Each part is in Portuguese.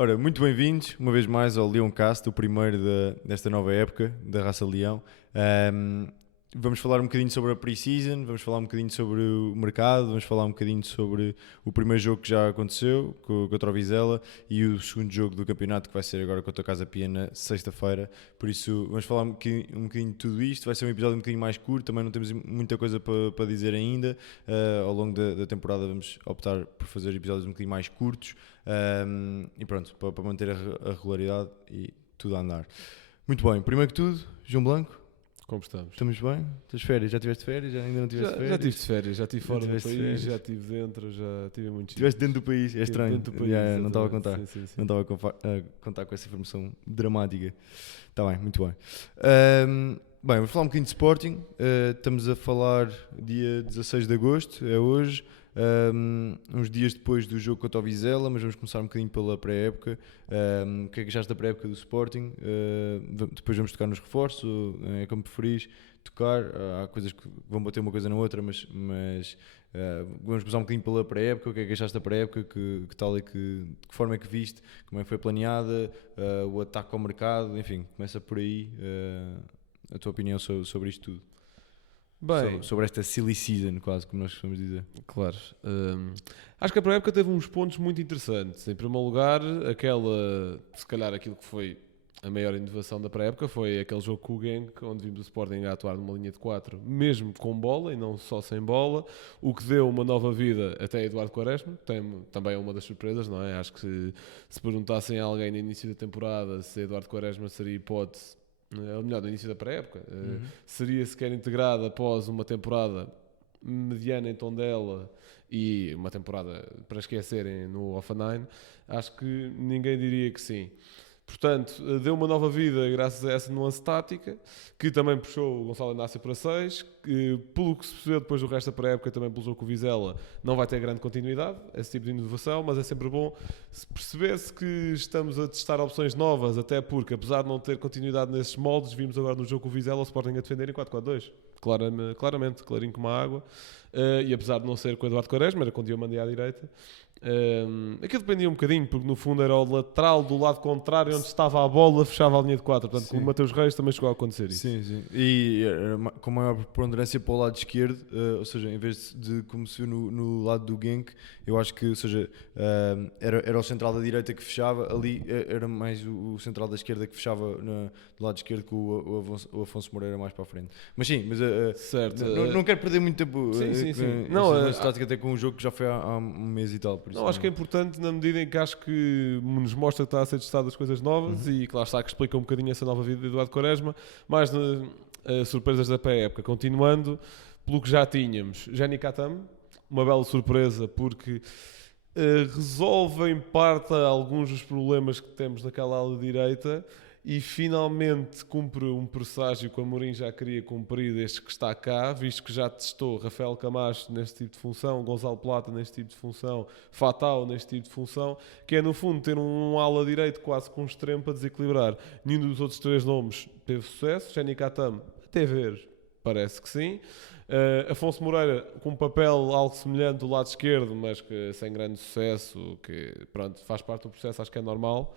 Ora, muito bem-vindos uma vez mais ao Leoncast, o primeiro desta nova época da Raça Leão. Vamos falar um bocadinho sobre a pre-season, vamos falar um bocadinho sobre o mercado, vamos falar um bocadinho sobre o primeiro jogo que já aconteceu contra o Vizela e o segundo jogo do campeonato que vai ser agora contra a Casa Pia na sexta-feira. Por isso vamos falar um bocadinho de tudo isto. Vai ser um episódio um bocadinho mais curto, também não temos muita coisa para dizer ainda. Ao longo da temporada vamos optar por fazer episódios um bocadinho mais curtos. E pronto, para manter a regularidade e tudo a andar. Muito bem, primeiro que tudo, João Blanco. Como estamos? Estamos bem? Estás de férias? Já tiveste férias? Ainda não tiveste férias? Já estive de férias, já estive fora do país, férias? já estive dentro, já estive muito. Estiveste dentro do país, é estranho. Dentro do país, Não estava a contar. Sim. Não estava a contar com essa informação dramática. Está bem, muito bem. Bem, vamos falar um bocadinho de Sporting. Estamos a falar dia 16 de agosto, é hoje. Uns dias depois do jogo contra o Vizela, mas vamos começar um bocadinho pela pré-época. O que é que achaste da pré-época do Sporting? Depois vamos tocar nos reforços, é como preferis tocar. Há coisas que vão bater uma coisa na outra, mas vamos começar um bocadinho pela pré-época. O que é que achaste da pré-época? Que tal é de que forma é que viste? Como é que foi planeada? O ataque ao mercado? Enfim, começa por aí a tua opinião sobre isto tudo. Bem, Sobre esta silly season, quase, como nós costumamos dizer. claro. Acho que a pré-época teve uns pontos muito interessantes. Em primeiro lugar, se calhar aquilo que foi a maior inovação da pré-época foi aquele jogo com o Genk, onde vimos o Sporting a atuar numa linha de 4, mesmo com bola e não só sem bola, o que deu uma nova vida até a Eduardo Quaresma. Também é uma das surpresas, não é? Acho que se perguntassem a alguém no início da temporada se Eduardo Quaresma seria hipótese, ou melhor, no início da pré-época, seria sequer integrado após uma temporada mediana em Tondela e uma temporada para esquecerem no Offenheim, acho que ninguém diria que sim. Portanto, deu uma nova vida graças a essa nuance tática, que também puxou o Gonçalo Inácio para 6, que pelo que se percebeu depois do resto da pré-época, também pelo jogo com o Vizela, não vai ter grande continuidade, esse tipo de inovação, mas é sempre bom se perceber-se que estamos a testar opções novas, até porque, apesar de não ter continuidade nesses moldes, vimos agora no jogo com o Vizela o Sporting a defender em 4-4-2. Claramente, clarinho como a água. E apesar de não ser com o Eduardo Quaresma, era com o Diomande à direita. Aquilo dependia um bocadinho, porque no fundo era o lateral do lado contrário onde estava a bola, fechava a linha de 4. Portanto, com o Mateus Reis também chegou a acontecer isso. Sim. E com maior preponderância para o lado esquerdo, ou seja, em vez de como se viu no lado do Genk, eu acho que, ou seja, era o central da direita que fechava, ali era mais o central da esquerda que fechava do lado esquerdo, com o Afonso Moreira mais para a frente. Mas sim, Certo. Não quero perder muito tempo. Sim. Não, estática até com um jogo que já foi há um mês e tal. Não, acho que é importante na medida em que acho que nos mostra que está a ser testado as coisas novas e que lá está, que explica um bocadinho essa nova vida de Eduardo Quaresma, mais surpresas da pré-época. Continuando, pelo que já tínhamos, Jenny Katam, uma bela surpresa porque resolve em parte alguns dos problemas que temos naquela ala direita e finalmente cumpre um presságio que o Amorim já queria cumprir desde que está cá, visto que já testou Rafael Camacho neste tipo de função, Gonçalo Plata neste tipo de função, Fatal neste tipo de função, que é no fundo ter um ala direito quase com um extremo para desequilibrar. Nenhum dos outros três nomes teve sucesso. Jenny Katam, até ver, parece que sim. Afonso Moreira com um papel algo semelhante do lado esquerdo, mas que sem grande sucesso, que pronto, faz parte do processo, acho que é normal.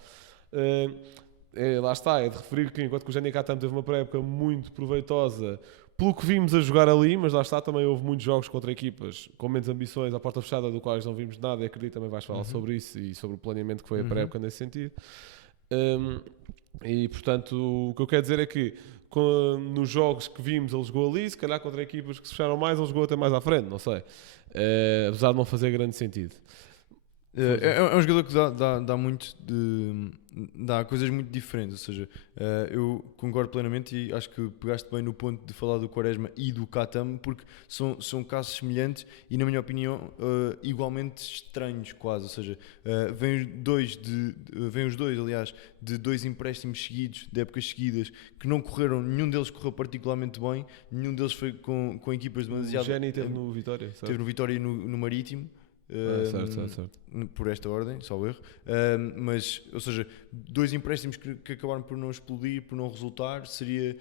Lá está, é de referir que enquanto que o Jenny Katam teve uma pré-época muito proveitosa pelo que vimos a jogar ali, mas lá está, também houve muitos jogos contra equipas com menos ambições à porta fechada, do quais não vimos nada, e acredito também vais falar sobre isso e sobre o planeamento que foi a pré-época nesse sentido. E portanto, o que eu quero dizer é que nos jogos que vimos ele jogou ali, se calhar contra equipas que se fecharam mais, ele jogou até mais à frente, não sei, apesar de não fazer grande sentido. É um jogador que dá muito dá coisas muito diferentes, ou seja, eu concordo plenamente e acho que pegaste bem no ponto de falar do Quaresma e do Katam, porque são casos semelhantes e, na minha opinião, igualmente estranhos quase, ou seja, vêm os dois, aliás, de dois empréstimos seguidos, de épocas seguidas, que não correram, nenhum deles correu particularmente bem, nenhum deles foi com equipas demasiado... O Jenny teve no Vitória, certo? Teve no Vitória e no Marítimo. Certo. por esta ordem, salvo erro, mas, ou seja, 2 empréstimos que acabaram por não explodir, por não resultar, seria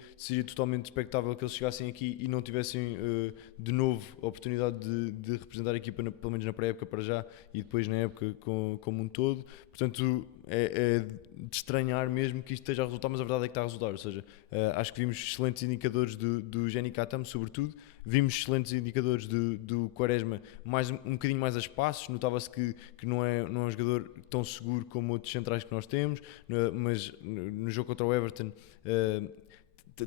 totalmente expectável que eles chegassem aqui e não tivessem de novo a oportunidade de representar a equipa, pelo menos na pré-época para já, e depois na época como um todo. Portanto, é de estranhar mesmo que isto esteja a resultar, mas a verdade é que está a resultar. Ou seja, acho que vimos excelentes indicadores do Jenny Katam, sobretudo. Vimos excelentes indicadores do Quaresma, um bocadinho mais a espaços. Notava-se que não é um jogador tão seguro como outros centrais que nós temos, mas no jogo contra o Everton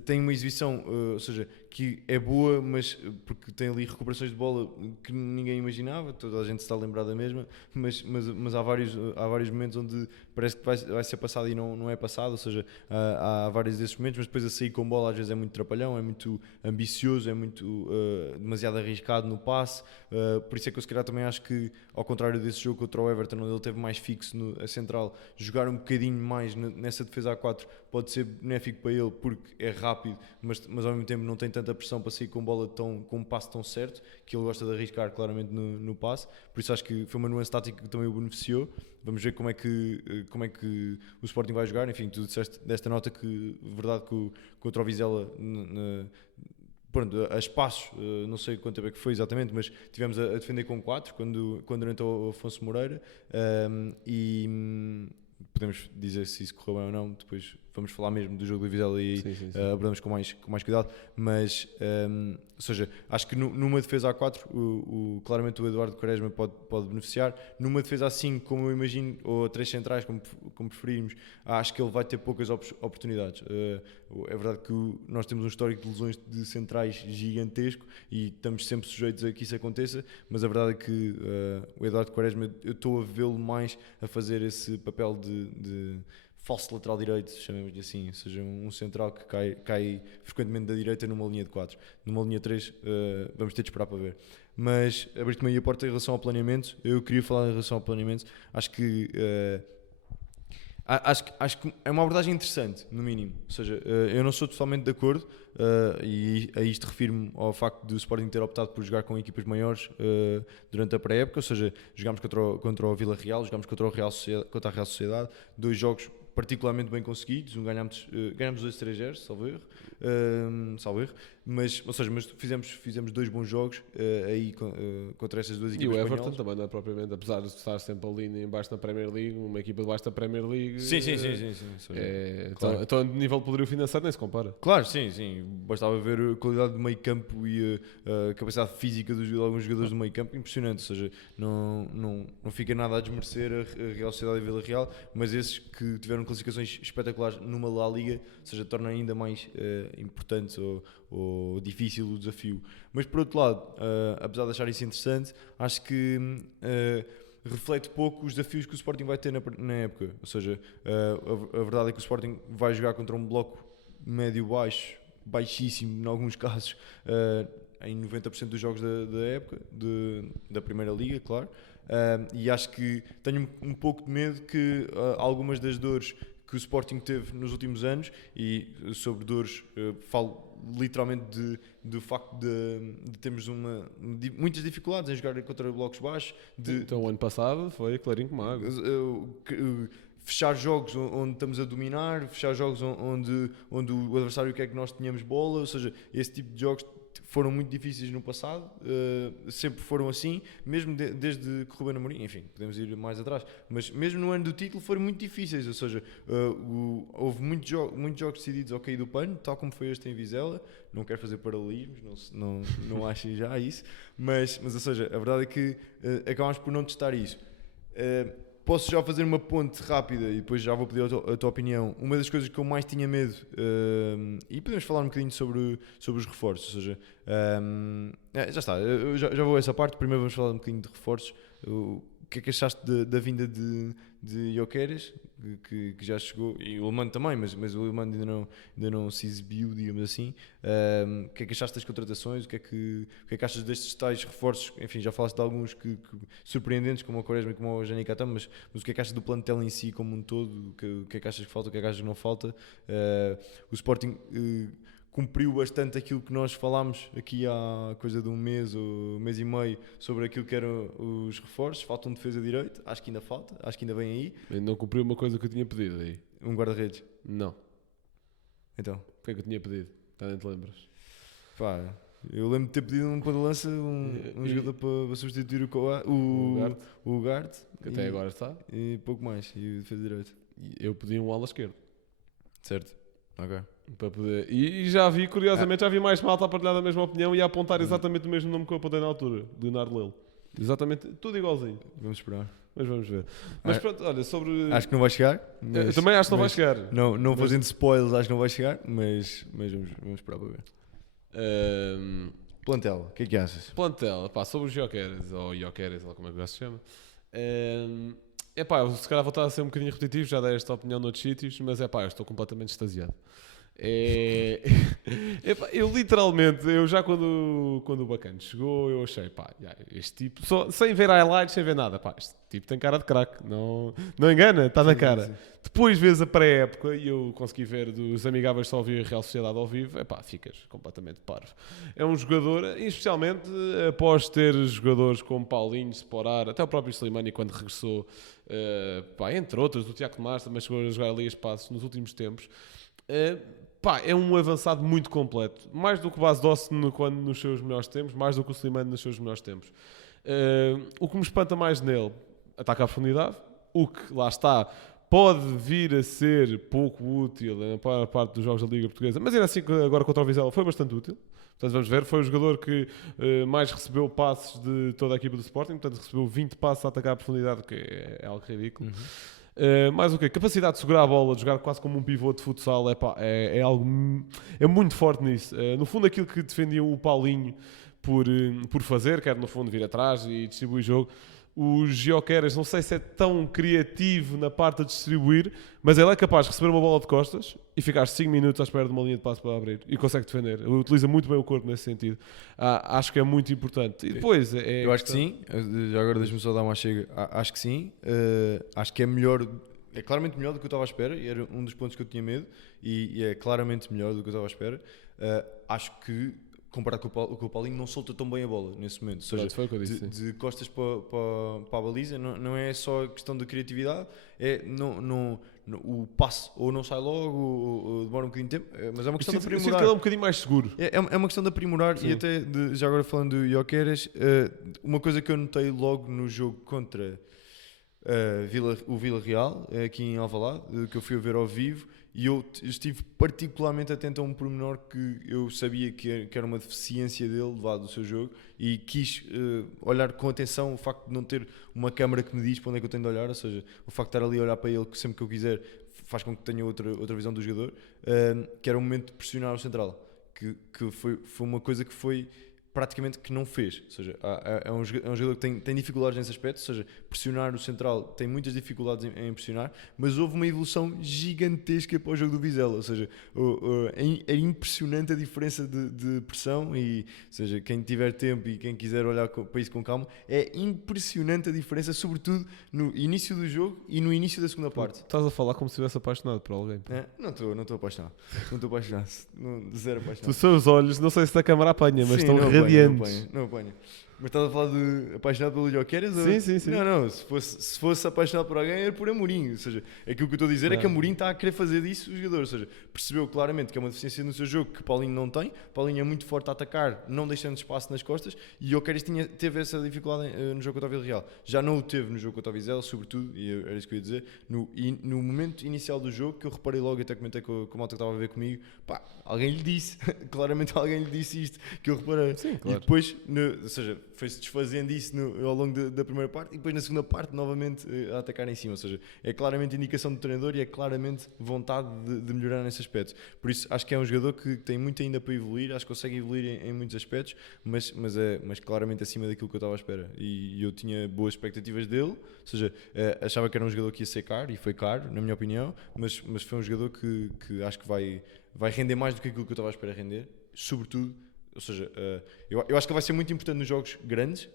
tem uma exibição, ou seja, que é boa, mas porque tem ali recuperações de bola que ninguém imaginava, toda a gente se está a lembrar da mesma, mas há vários momentos onde parece que vai ser passado e não é passado, ou seja, há vários desses momentos, mas depois a sair com bola às vezes é muito trapalhão, é muito ambicioso, é muito demasiado arriscado no passe, por isso é que eu se calhar também acho que, ao contrário desse jogo contra o Everton, onde ele teve mais fixo a central, jogar um bocadinho mais nessa defesa a 4 pode ser benéfico para ele, porque é rápido, mas ao mesmo tempo não tem tanta pressão para sair com bola com um passe tão certo, que ele gosta de arriscar claramente no passe, por isso acho que foi uma nuance tática que também o beneficiou. Vamos ver como é que o Sporting vai jogar. Enfim, tu disseste desta nota que, verdade, que contra o Vizela, pronto, a espaços, não sei quanto tempo é que foi exatamente, mas tivemos a defender com 4 quando entrou o Afonso Moreira, e podemos dizer se isso correu bem ou não, depois vamos falar mesmo do jogo do Vizela e sim. abordamos com mais cuidado, mas ou seja, acho que numa defesa a 4 claramente o Eduardo Quaresma pode beneficiar. Numa defesa a 5, como eu imagino, ou a 3 centrais, como preferirmos, acho que ele vai ter poucas oportunidades. É verdade que nós temos um histórico de lesões de centrais gigantesco e estamos sempre sujeitos a que isso aconteça, mas a verdade é que o Eduardo Quaresma, eu estou a vê-lo mais a fazer esse papel de falso lateral direito, chamemos-lhe assim, ou seja, um central que cai frequentemente da direita numa linha de 4. Numa linha 3 vamos ter de esperar para ver. Mas abriste-me aí a porta em relação ao planeamento. Eu queria falar em relação ao planeamento. Acho que é uma abordagem interessante, no mínimo. Ou seja, eu não sou totalmente de acordo, e a isto refiro-me ao facto de o Sporting ter optado por jogar com equipas maiores durante a pré-época. Ou seja, jogámos contra o Vila Real, jogámos contra a Real Sociedade, 2 jogos particularmente bem conseguidos. Ganhámos 2-3-0, salvo erro, mas fizemos 2 bons jogos aí contra essas 2 E equipas o Everton espanholas. também não é propriamente, apesar de estar sempre ali em baixo na Premier League, uma equipa de baixo da Premier League. Sim. Claro. Então, a nível de poderio financeiro nem se compara. Claro, sim. Bastava ver a qualidade do meio campo e a capacidade física de alguns jogadores do meio campo, impressionante. Ou seja, não fica nada a desmerecer a Real Sociedade e Vila Real, mas esses que tiveram classificações espetaculares numa La Liga, ou seja, torna ainda mais importante ou difícil o desafio. Mas por outro lado, apesar de achar isso interessante, acho que reflete pouco os desafios que o Sporting vai ter na época. Ou seja, a verdade é que o Sporting vai jogar contra um bloco médio-baixo, baixíssimo em alguns casos, em 90% dos jogos da época, da Primeira Liga, claro. E acho que tenho um pouco de medo que algumas das dores que o Sporting teve nos últimos anos, e sobre dores falo literalmente do facto de termos muitas dificuldades em jogar contra blocos baixos. Então o ano passado foi clarinho como água. Fechar jogos onde estamos a dominar, fechar jogos onde o adversário quer que nós tenhamos bola, ou seja, esse tipo de jogos foram muito difíceis no passado, sempre foram assim, mesmo desde que Ruben Amorim, enfim, podemos ir mais atrás, mas mesmo no ano do título foram muito difíceis, ou seja, houve muitos jogos decididos ao cair do pano, tal como foi este em Vizela. Não quero fazer paralelismos, não achem já isso, mas ou seja, a verdade é que acabámos por não testar isso. Posso já fazer uma ponte rápida e depois já vou pedir a tua opinião. Uma das coisas que eu mais tinha medo, e podemos falar um bocadinho sobre os reforços, ou seja, já está, eu já vou a essa parte. Primeiro vamos falar um bocadinho de reforços. O que é que achaste da vinda de Gyökeres, que já chegou, e o Alemão também, mas o Alemão ainda não se exibiu, digamos assim. O que é que achaste das contratações? O que é que achas destes tais reforços? Enfim, já falaste de alguns que surpreendentes, como o Quaresma e como o Jenny Katam, mas o que é que achas do plantel em si como um todo? O que é que achas que falta? O que é que achas que não falta? O Sporting cumpriu bastante aquilo que nós falámos aqui há coisa de um mês ou mês e meio sobre aquilo que eram os reforços. Falta um defesa direito, acho que ainda falta, acho que ainda vem aí. Eu não cumpri uma coisa que eu tinha pedido aí. Um guarda-redes. Não. Então, O que é que eu tinha pedido? Já nem te lembras? pá, eu lembro de ter pedido um ponta-lança, um jogador para substituir o Ugarte. Que até agora está. E pouco mais, e o defesa direito. E eu pedi um ala esquerdo. Certo, ok. Para poder... E já vi, curiosamente, já vi mais malta a partilhar da mesma opinião e a apontar exatamente o mesmo nome que eu apontei na altura, Leonardo Lelo. Exatamente, tudo igualzinho. Vamos esperar. Mas vamos ver. Mas pronto, olha, sobre... Acho que não vai chegar. Eu também acho que não vai chegar. Não fazendo spoilers, acho que não vai chegar, mas vamos esperar para ver. Plantel, o que é que achas? Plantel, pá, sobre os Gyökeres, ou Gyökeres, ou como é que já se chama. Eu se calhar vou estar a ser um bocadinho repetitivo, já dei esta opinião noutros sítios, mas eu estou completamente extasiado. Eu literalmente, eu já quando o Bacano chegou, eu achei, este tipo, só, sem ver highlights, sem ver nada, este tipo tem cara de craque, não engana, está na cara. Sim. Depois vês a pré-época e eu consegui ver dos amigáveis só ouvir a Real Sociedade ao vivo, ficas completamente parvo. É um jogador, especialmente após ter jogadores como Paulinho, Sporar, até o próprio Slimani quando regressou, entre outros, o Tiago Tomás também chegou a jogar ali a espaços nos últimos tempos. É um avançado muito completo, mais do que o Bas Dost quando nos seus melhores tempos, mais do que o Slimani nos seus melhores tempos. O que me espanta mais nele, ataca à profundidade, o que lá está pode vir a ser pouco útil para a parte dos jogos da Liga Portuguesa, mas ainda assim agora contra o Vizela foi bastante útil. Portanto, vamos ver, foi o jogador que mais recebeu passes de toda a equipa do Sporting, portanto recebeu 20 passes a atacar à profundidade, que é algo ridículo. Mais o quê? Capacidade de segurar a bola, de jogar quase como um pivô de futsal, é algo é muito forte nisso. No fundo, aquilo que defendia o Paulinho por fazer, quer no fundo vir atrás e distribuir jogo, os Gyökeres, não sei se é tão criativo na parte de distribuir, mas ele é capaz de receber uma bola de costas e ficar 5 minutos à espera de uma linha de passe para abrir e consegue defender. Ele utiliza muito bem o corpo nesse sentido. Acho que é muito importante. E depois eu acho que sim. Já agora deixa-me só dar uma chega. Acho que sim. Acho que é melhor. É claramente melhor do que eu estava à espera e era um dos pontos que eu tinha medo e é claramente melhor do que eu estava à espera. Acho que comparado com o Paulinho, não solta tão bem a bola nesse momento. Ou seja, foi o que eu disse, de costas para a baliza, não é só questão de criatividade, o passe ou não sai logo, ou demora um bocadinho de tempo, mas é uma questão de aprimorar. Sinto que ele é um bocadinho mais seguro. É uma questão de aprimorar. Sim. E até, já agora falando do Gyökeres, uma coisa que eu notei logo no jogo contra o Vila Real, aqui em Alvalade, que eu fui a ver ao vivo, e eu estive particularmente atento a um pormenor que eu sabia que era uma deficiência dele, do seu jogo, e quis olhar com atenção o facto de não ter uma câmara que me diz para onde é que eu tenho de olhar, ou seja, o facto de estar ali a olhar para ele sempre que eu quiser faz com que tenha outra visão do jogador, que era o momento de pressionar o central, que foi uma coisa que foi praticamente que não fez, ou seja, é um jogador que tem dificuldades nesse aspecto, ou seja, pressionar o central tem muitas dificuldades em pressionar, mas houve uma evolução gigantesca para o jogo do Vizela, ou seja, é impressionante a diferença de pressão e, ou seja, quem tiver tempo e quem quiser olhar para isso com calma, é impressionante a diferença, sobretudo no início do jogo e no início da segunda parte. Estás a falar como se estivesse apaixonado por alguém. Não estou apaixonado, zero apaixonado. Os seus olhos, não sei se da câmara apanha, mas estão radiantes. Não apanha. Mas estás a falar de apaixonado pelo Gyökeres? Sim. Não, se fosse apaixonado por alguém era por Amorim. Ou seja, aquilo que eu estou a dizer é que Amorim está a querer fazer disso o jogador. Ou seja, percebeu claramente que é uma deficiência no seu jogo que Paulinho não tem. Paulinho é muito forte a atacar, não deixando espaço nas costas. E Gyökeres teve essa dificuldade no jogo contra o Vila Real. Já não o teve no jogo contra o Vizela, sobretudo, e era isso que eu ia dizer, no momento inicial do jogo, que eu reparei logo, até comentei com a malta que estava a ver comigo, alguém lhe disse, claramente alguém lhe disse isto, que eu reparei. Sim, claro. E depois, ou seja, foi-se desfazendo isso ao longo da primeira parte e depois na segunda parte novamente a atacar em cima, ou seja, é claramente indicação do treinador e é claramente vontade de melhorar nesse aspecto. Por isso acho que é um jogador que tem muito ainda para evoluir, acho que consegue evoluir em muitos aspectos, mas claramente acima daquilo que eu estava à espera e eu tinha boas expectativas dele, ou seja, achava que era um jogador que ia ser caro e foi caro, na minha opinião, mas foi um jogador que acho que vai render mais do que aquilo que eu estava à espera render, sobretudo. Ou seja, eu acho que ele vai ser muito importante nos jogos grandes,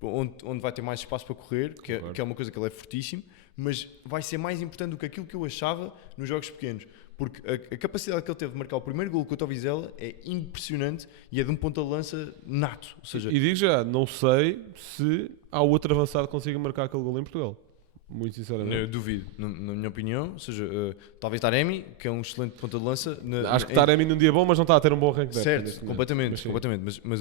onde vai ter mais espaço para correr, que é uma coisa que ele é fortíssimo, mas vai ser mais importante do que aquilo que eu achava nos jogos pequenos, porque a capacidade que ele teve de marcar o primeiro gol contra o Vizela é impressionante e é de um ponta de lança nato. Ou seja, E digo já, não sei se há outro avançado que consiga marcar aquele gol em Portugal. Muito sinceramente. eu duvido, na minha opinião. Ou seja, talvez Taremi, que é um excelente ponta de lança. Acho que Taremi num dia bom, mas não está a ter um bom ranking. Certo, completamente. Mas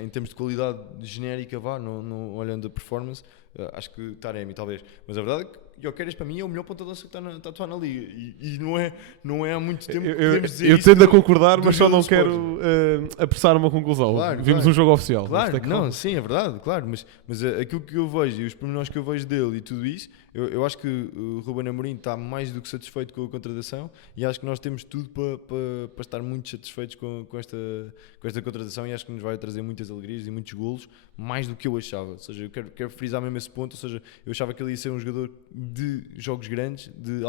em termos de qualidade genérica, não olhando a performance, acho que Taremi talvez. Mas a verdade é que Gyökeres para mim é o melhor ponta de lança que está a atuar na liga. E não é há muito tempo que podemos dizer eu isso. tendo a concordar, mas só não do quero apressar uma conclusão. Claro, Vimos um jogo oficial. Claro, não, sim, é verdade, claro. Mas aquilo que eu vejo e os pormenores que eu vejo dele e tudo isso, eu acho que o Ruben Amorim está mais do que satisfeito com a contratação e acho que nós temos tudo para estar muito satisfeitos com esta contratação e acho que nos vai trazer muitas alegrias e muitos golos, mais do que eu achava. Ou seja, eu quero frisar mesmo esse ponto. Ou seja, eu achava que ele ia ser um jogador de jogos grandes, de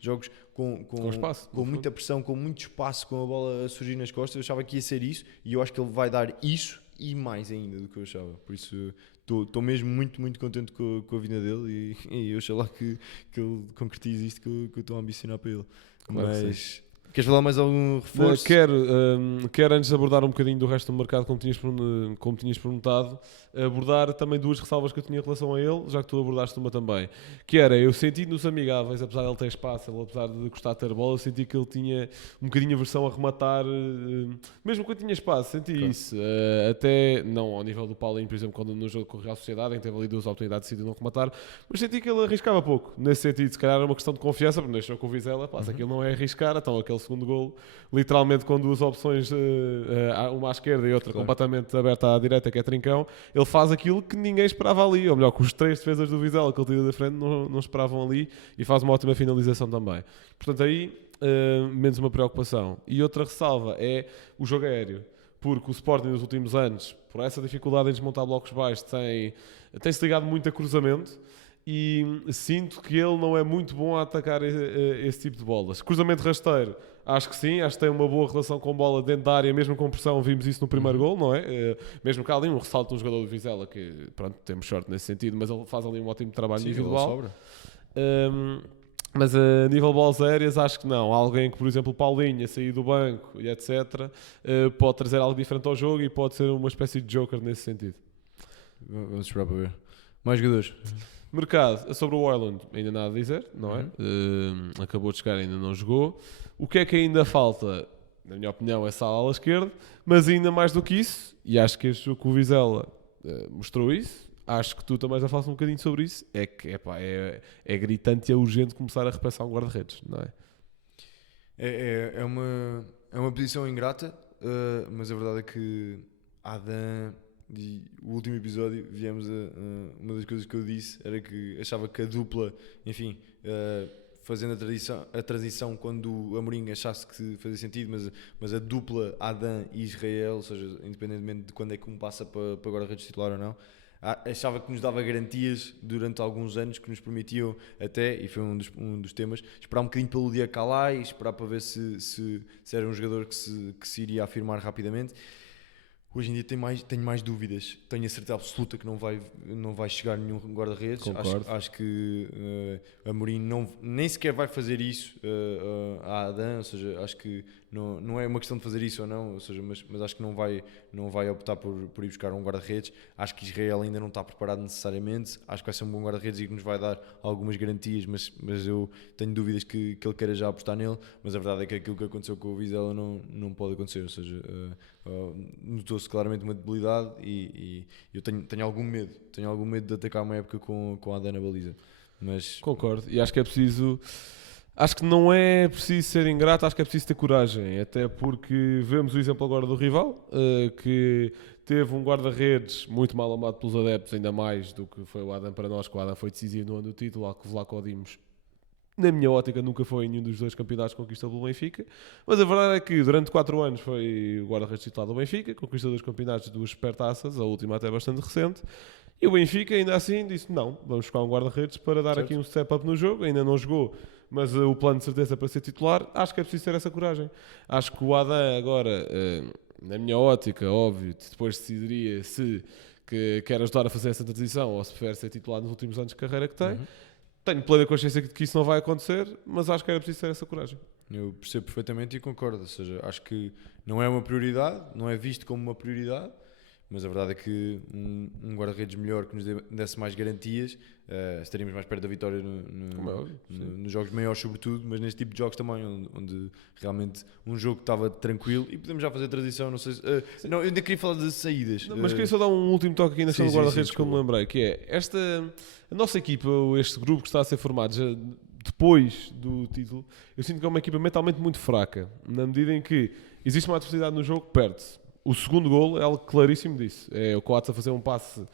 jogos com espaço, com muita pressão, com muito espaço, com a bola a surgir nas costas. Eu achava que ia ser isso e eu acho que ele vai dar isso e mais ainda do que eu achava. Por isso estou mesmo muito, muito contente com a vinda dele e eu lá que ele concretize isto que eu estou a ambicionar para ele. Claro. Mas queres falar mais algum reforço? Quero antes de abordar um bocadinho do resto do mercado, como tinhas perguntado, abordar também duas ressalvas que eu tinha em relação a ele, já que tu abordaste uma também. Que era, eu senti nos amigáveis, apesar de ele ter espaço, apesar de gostar de ter bola, eu senti que ele tinha um bocadinho a versão a rematar, mesmo quando tinha espaço, senti isso. Até, não ao nível do Paulinho, por exemplo, quando no jogo com a Real Sociedade, em que teve ali duas oportunidades de não rematar, mas senti que ele arriscava pouco, nesse sentido. Se calhar era uma questão de confiança, porque deixou com o Vizela, se aquilo não é arriscar, então aquele segundo golo, literalmente com duas opções, uma à esquerda e outra completamente aberta à direita, que é Trincão, ele faz aquilo que ninguém esperava ali, ou melhor, que os três defesas do Vizela que ele tira da frente não esperavam ali, e faz uma ótima finalização também. Portanto, aí, menos uma preocupação. E outra ressalva é o jogo aéreo, porque o Sporting nos últimos anos, por essa dificuldade em desmontar blocos baixos, tem-se ligado muito a cruzamento, e sinto que ele não é muito bom a atacar esse tipo de bolas. Cruzamento rasteiro, acho que sim, acho que tem uma boa relação com bola dentro da área, mesmo com pressão, vimos isso no primeiro gol, não é? Mesmo que há ali um ressalto de um jogador do Vizela, que pronto, temos sorte nesse sentido, mas ele faz ali um ótimo trabalho individual. Mas a nível de bolas aéreas, acho que não. Há alguém que, por exemplo, o Paulinho, a sair do banco e etc., pode trazer algo diferente ao jogo e pode ser uma espécie de joker nesse sentido. Vamos esperar para ver. Mais jogadores? Mercado, sobre o Haaland, ainda nada a dizer, não é? Acabou de chegar, ainda não jogou. O que é que ainda falta? Na minha opinião, é essa ala esquerda, mas ainda mais do que isso, e acho que este jogo com o Vizela mostrou isso, acho que tu também já falas um bocadinho sobre isso, é que é gritante e é urgente começar a repassar um guarda-redes, não é? É uma posição ingrata, mas a verdade é que Adam... E o último episódio viemos uma das coisas que eu disse era que achava que a dupla, enfim, fazendo a transição quando o Amorim achasse que fazia sentido, mas a dupla Adam e Israel, ou seja, independentemente de quando é que um passa para guarda-redes titular ou não, achava que nos dava garantias durante alguns anos que nos permitiam até, e foi um dos temas, esperar um bocadinho pelo dia Calai, esperar para ver se era um jogador que se iria afirmar rapidamente. Hoje em dia tenho mais dúvidas. Tenho a certeza absoluta que não vai chegar nenhum guarda-redes. Acho que Amorim nem sequer vai fazer isso a Adam. Ou seja, acho que não é uma questão de fazer isso ou não. Ou seja, mas acho que não vai optar por ir buscar um guarda-redes. Acho que Israel ainda não está preparado necessariamente. Acho que vai ser um bom guarda-redes e que nos vai dar algumas garantias. Mas eu tenho dúvidas que ele queira já apostar nele. Mas a verdade é que aquilo que aconteceu com o Vizela não pode acontecer. Ou seja... notou-se claramente uma debilidade e eu tenho algum medo de atacar uma época com a Adam na baliza, mas... Concordo, e acho que é preciso, acho que não é preciso ser ingrato, acho que é preciso ter coragem, até porque vemos o exemplo agora do rival, que teve um guarda-redes muito mal amado pelos adeptos, ainda mais do que foi o Adam para nós, que o Adam foi decisivo no ano do título, ao que Vlaco Dimos, na minha ótica, nunca foi em nenhum dos dois campeonatos conquistado pelo Benfica, mas a verdade é que durante 4 anos foi o guarda-redes titular do Benfica, conquistou 2 campeonatos, 2 supertaças, a última até bastante recente, e o Benfica ainda assim disse, não, vamos buscar um guarda-redes para dar aqui um step-up no jogo, ainda não jogou, mas o plano de certeza para ser titular, acho que é preciso ter essa coragem. Acho que o Adam agora, na minha ótica, óbvio, depois decidiria se quer ajudar a fazer essa transição ou se prefere ser titular nos últimos anos de carreira que tem. Tenho plena consciência de que isso não vai acontecer, mas acho que era preciso ter essa coragem. Eu percebo perfeitamente e concordo. Ou seja, acho que não é uma prioridade, não é visto como uma prioridade, mas a verdade é que um guarda-redes melhor que nos desse mais garantias, estaríamos mais perto da vitória Como é óbvio, nos jogos maiores, sobretudo, mas neste tipo de jogos também, onde realmente um jogo estava tranquilo. E podemos já fazer transição, não sei se. Não, eu ainda queria falar de saídas. Não, mas queria só dar um último toque aqui na questão do guarda-redes que eu me desculpa. lembrei, que é a nossa equipa, este grupo que está a ser formado já depois do título, eu sinto que é uma equipa mentalmente muito fraca, na medida em que existe uma adversidade no jogo, perde-se. O segundo golo é algo claríssimo disso. É o Coates a fazer um passe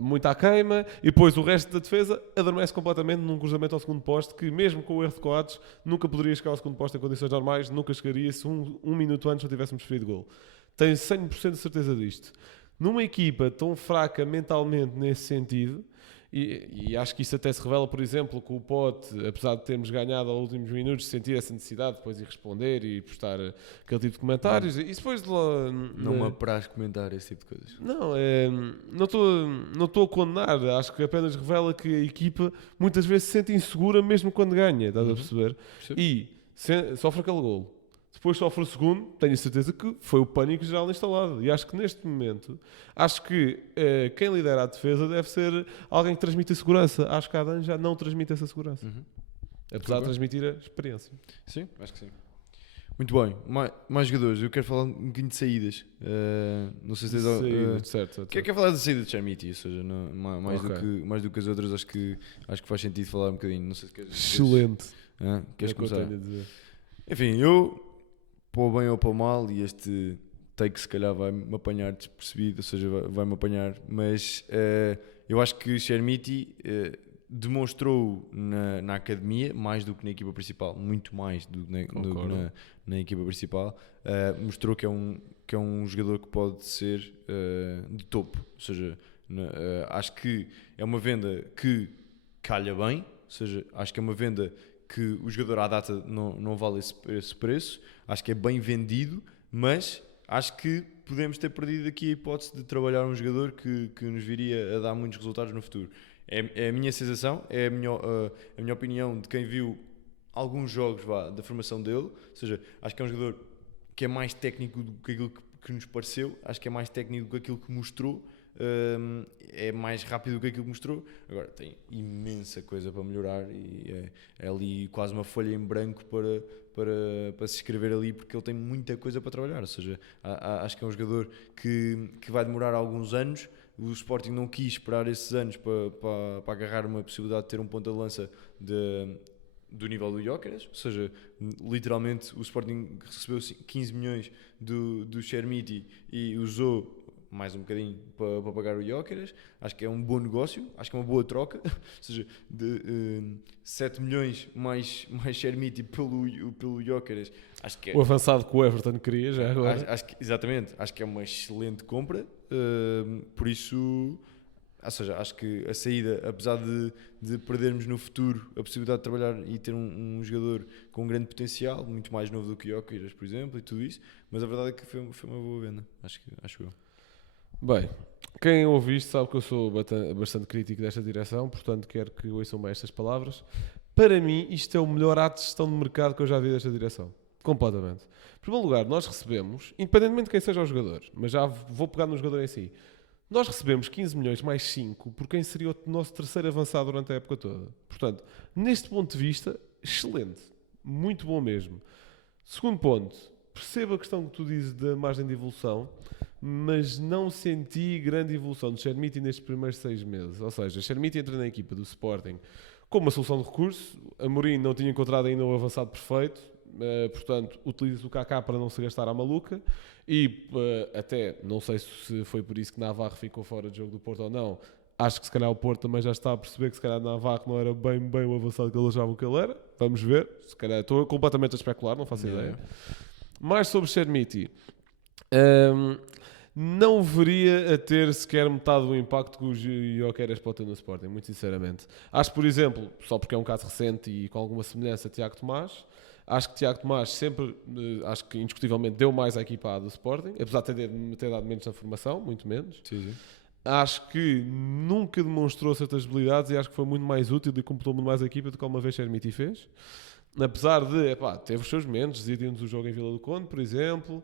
muito à queima e depois o resto da defesa adormece completamente num cruzamento ao segundo poste que, mesmo com o erro de Coates, nunca poderia chegar ao segundo poste em condições normais, nunca chegaria se um minuto antes não tivéssemos preferido golo. Tenho 100% de certeza disto. Numa equipa tão fraca mentalmente nesse sentido, e acho que isso até se revela, por exemplo, com o Pote, apesar de termos ganhado aos últimos minutos, sentir essa necessidade depois de ir responder e postar aquele tipo de comentários. E depois de lá, Não me apraz comentar esse tipo de coisas. não, não estou a condenar. Acho que apenas revela que a equipa muitas vezes se sente insegura mesmo quando ganha, estás a perceber? Percebo. E sofre aquele golo. Depois sofre o segundo, tenho certeza que foi o pânico geral instalado. E acho que neste momento, quem lidera a defesa deve ser alguém que transmite a segurança. Acho que a Adam já não transmite essa segurança. Apesar de transmitir a experiência. Sim, acho que sim. Muito bem, mais jogadores. Eu quero falar um bocadinho de saídas. Não sei se tens. Certo. Quero falar da saída de Chermiti, ou seja, mais, Ok. mais do que as outras, acho que faz sentido falar um bocadinho. Não sei se queres. Excelente. Queres É o que eu começar? tenho a dizer. Enfim, eu, para o bem ou para o mal, e este take se calhar vai-me apanhar despercebido, ou seja, vai-me apanhar, mas eu acho que Chermiti demonstrou na academia, mais do que na equipa principal, muito mais do que na equipa principal, mostrou que é um jogador que pode ser de topo, ou seja, acho que é uma venda que calha bem, ou seja, acho que é uma venda que o jogador à data não vale esse preço, acho que é bem vendido, mas acho que podemos ter perdido aqui a hipótese de trabalhar um jogador que nos viria a dar muitos resultados no futuro. É a minha sensação, é a minha opinião de quem viu alguns jogos da formação dele, ou seja, acho que é um jogador que é mais técnico do que aquilo que nos pareceu, acho que é mais técnico do que aquilo que mostrou, é mais rápido do que aquilo que mostrou. Agora tem imensa coisa para melhorar e é ali quase uma folha em branco para se escrever ali, porque ele tem muita coisa para trabalhar, ou seja, acho que é um jogador que vai demorar alguns anos. O Sporting não quis esperar esses anos para agarrar uma possibilidade de ter um ponta de lança do nível do Gyökeres, ou seja, literalmente o Sporting recebeu 15 milhões do Chermiti e usou mais um bocadinho para pagar o Gyökeres. Acho que é um bom negócio, acho que é uma boa troca, ou seja, de 7 milhões mais Chermiti pelo Gyökeres. Acho que O avançado que o Everton queria já agora. Exatamente, acho que é uma excelente compra, por isso, ou seja, acho que a saída, apesar de perdermos no futuro a possibilidade de trabalhar e ter um jogador com um grande potencial, muito mais novo do que o Gyökeres, por exemplo, e tudo isso, mas a verdade é que foi uma boa venda, acho eu. Bem, quem ouve isto sabe que eu sou bastante crítico desta direção, portanto quero que ouçam bem estas palavras. Para mim, isto é o melhor ato de gestão de mercado que eu já vi desta direção. Completamente. Em primeiro lugar, nós recebemos, independentemente de quem seja o jogador, mas já vou pegar no jogador em si, nós recebemos 15 milhões mais 5 por quem seria o nosso terceiro avançado durante a época toda. Portanto, neste ponto de vista, excelente. Muito bom mesmo. Segundo ponto, percebo a questão que tu dizes da margem de evolução, mas não senti grande evolução de Chermiti nestes primeiros 6 meses. Ou seja, Chermiti entra na equipa do Sporting com uma solução de recurso. Amorim não tinha encontrado ainda o avançado perfeito, portanto, utiliza o Kaká para não se gastar à maluca. E até, não sei se foi por isso que Navarro ficou fora do jogo do Porto ou não. Acho que se calhar o Porto também já está a perceber que se calhar Navarro não era bem o avançado que ele achava que ele era. Vamos ver. Se calhar estou completamente a especular, não faço ideia. Mais sobre Chermiti. Não veria a ter sequer metade do impacto que o Gyökeres pode ter no Sporting, muito sinceramente. Acho, por exemplo, só porque é um caso recente e com alguma semelhança a Tiago Tomás, acho que Tiago Tomás sempre, acho que indiscutivelmente deu mais à equipa do Sporting, apesar de ter dado menos na formação, muito menos. Sim. Acho que nunca demonstrou certas habilidades e acho que foi muito mais útil e completou muito mais a equipa do que alguma vez Chermiti fez. apesar de, teve os seus momentos, decidiu-nos o jogo em Vila do Conde, por exemplo,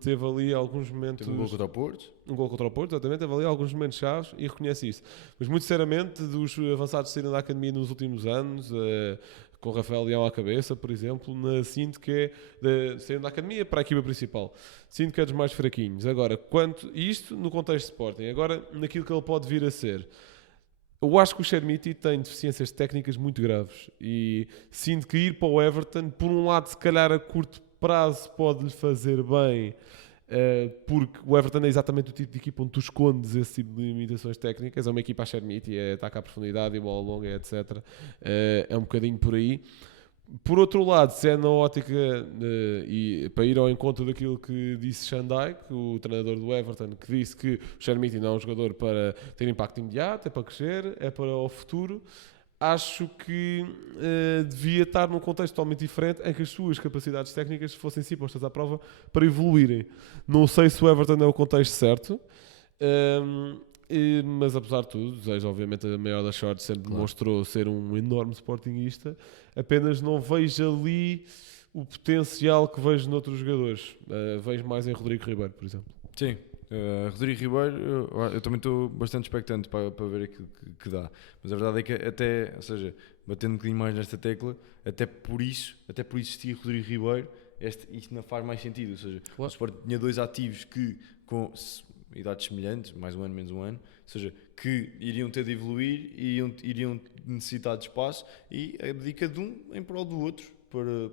teve ali alguns momentos... Teve um gol contra o Porto. Um gol contra o Porto, exatamente, teve ali alguns momentos chaves e reconhece isso. Mas muito sinceramente, dos avançados saíram da academia nos últimos anos, com Rafael Leão à cabeça, por exemplo, sinto que é, saíram da academia para a equipa principal, sinto que é dos mais fraquinhos. Agora, quanto isto no contexto de Sporting, agora naquilo que ele pode vir a ser... Eu acho que o Chermiti tem deficiências técnicas muito graves e sinto que ir para o Everton, por um lado, se calhar a curto prazo pode-lhe fazer bem, porque o Everton é exatamente o tipo de equipa onde tu escondes esse tipo de limitações técnicas. É uma equipa a Chermiti, é ataque à profundidade e bola longa, etc. É um bocadinho por aí. Por outro lado, se é na ótica e para ir ao encontro daquilo que disse Shandai, o treinador do Everton, que disse que o Chermiti não é um jogador para ter impacto imediato, é para crescer, é para o futuro, acho que devia estar num contexto totalmente diferente em que as suas capacidades técnicas fossem sim postas à prova para evoluírem. Não sei se o Everton é o contexto certo, mas apesar de tudo, desejo obviamente a maior das sortes, sempre demonstrou ser um enorme sportinguista, apenas não vejo ali o potencial que vejo noutros jogadores. Vejo mais em Rodrigo Ribeiro, por exemplo. Sim, Rodrigo Ribeiro, eu também estou bastante expectante para ver aquilo que dá, mas a verdade é que até, ou seja, batendo um bocadinho mais nesta tecla, até por existir Rodrigo Ribeiro, isto não faz mais sentido, ou seja, o Sport tinha 2 ativos que com idades semelhantes, mais um ano, menos um ano, ou seja, que iriam ter de evoluir e iriam necessitar de espaço e abdica de um em prol do outro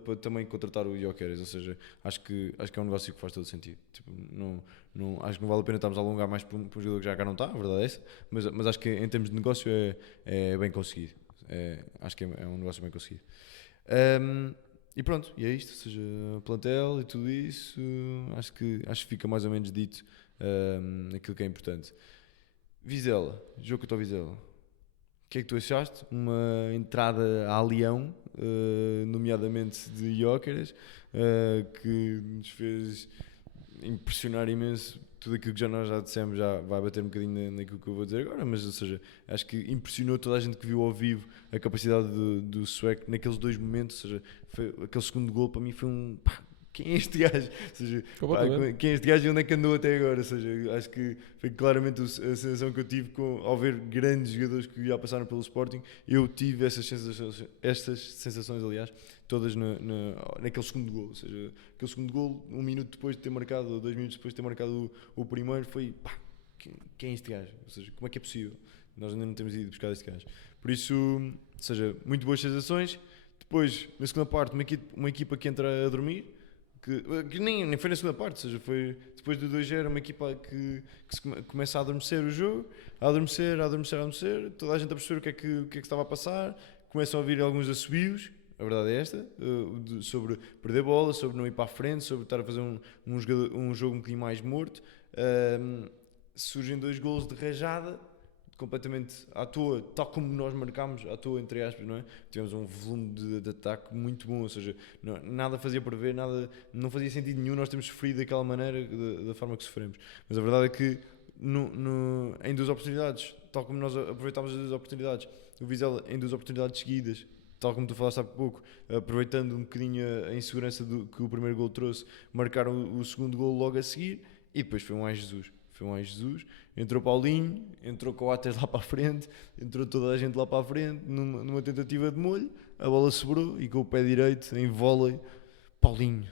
para também contratar o Gyökeres, ou seja, acho que é um negócio que faz todo sentido. Tipo, acho que não vale a pena estarmos a alongar mais por um jogador que já cá não está, a verdade é essa, mas acho que em termos de negócio é bem conseguido. Acho que é um negócio bem conseguido. E pronto, e é isto, ou seja, plantel e tudo isso, acho que fica mais ou menos dito aquilo que é importante. Vizela, jogo contra o Vizela. O que é que tu achaste? Uma entrada a Leão, nomeadamente de Gyökeres, que nos fez impressionar imenso. Tudo aquilo que nós já dissemos já vai bater um bocadinho naquilo que eu vou dizer agora, mas ou seja, acho que impressionou toda a gente que viu ao vivo a capacidade do sueco naqueles 2 momentos, ou seja, aquele segundo gol para mim foi um... Quem é este gajo? Ou seja, quem é este gajo e onde é que andou até agora? Ou seja, acho que foi claramente a sensação que eu tive ao ver grandes jogadores que já passaram pelo Sporting. Eu tive estas sensações, aliás, todas naquele segundo gol. Ou seja, aquele segundo gol, 1 minuto depois de ter marcado, ou 2 minutos depois de ter marcado o primeiro, foi quem é este gajo? Ou seja, como é que é possível? Nós ainda não temos ido buscar este gajo. Por isso, ou seja, muito boas sensações. Depois, na segunda parte, uma equipa que entra a dormir. Que nem foi na segunda parte, ou seja, foi depois do 2-0 uma equipa que começa a adormecer o jogo, a adormecer, toda a gente a perceber o que é que estava a passar, começam a ouvir alguns assobios, a verdade é esta, sobre perder bola, sobre não ir para a frente, sobre estar a fazer um jogo um bocadinho mais morto. Surgem 2 golos de rajada, completamente à toa, tal como nós marcámos, à toa, entre aspas, não é? Tivemos um volume de ataque muito bom, ou seja, nada fazia prever, não fazia sentido nenhum nós termos sofrido daquela maneira, da forma que sofremos. Mas a verdade é que em 2 oportunidades, tal como nós aproveitámos as 2 oportunidades, o Vizela em 2 oportunidades seguidas, tal como tu falaste há pouco, aproveitando um bocadinho a insegurança que o primeiro gol trouxe, marcaram o segundo gol logo a seguir e depois foi um ai Jesus. Entrou Paulinho, entrou Coates lá para a frente, entrou toda a gente lá para a frente, numa tentativa de molho, a bola sobrou e com o pé direito, em vôlei, Paulinho,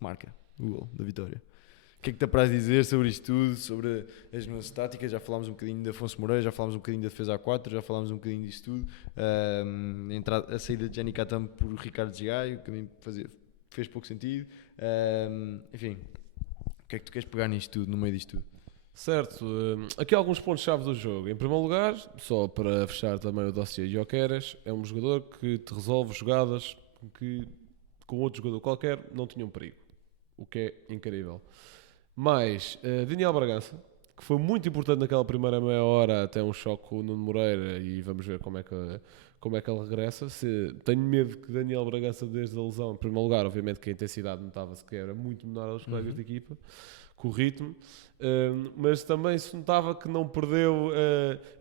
marca o gol da vitória. O que é que te apraz dizer sobre isto tudo, sobre as nuances táticas? Já falámos um bocadinho de Afonso Moreira, já falámos um bocadinho da defesa A4, já falámos um bocadinho disto tudo. A saída de Gianni Catam por Ricardo Gigaio, que também fez pouco sentido. Enfim, o que é que tu queres pegar nisto tudo, no meio disto tudo? Certo, aqui há alguns pontos-chave do jogo. Em primeiro lugar, só para fechar também o dossiê Gyökeres, é um jogador que te resolve jogadas que com outro jogador qualquer não tinham perigo, o que é incrível. Mas Daniel Bragança, que foi muito importante naquela primeira meia hora, até um choque com o Nuno Moreira, e vamos ver como é que ele regressa. Tenho medo que Daniel Bragança, desde a lesão, em primeiro lugar, obviamente que a intensidade notava-se que era muito menor aos colegas de equipa. com o ritmo. Mas também se notava que não perdeu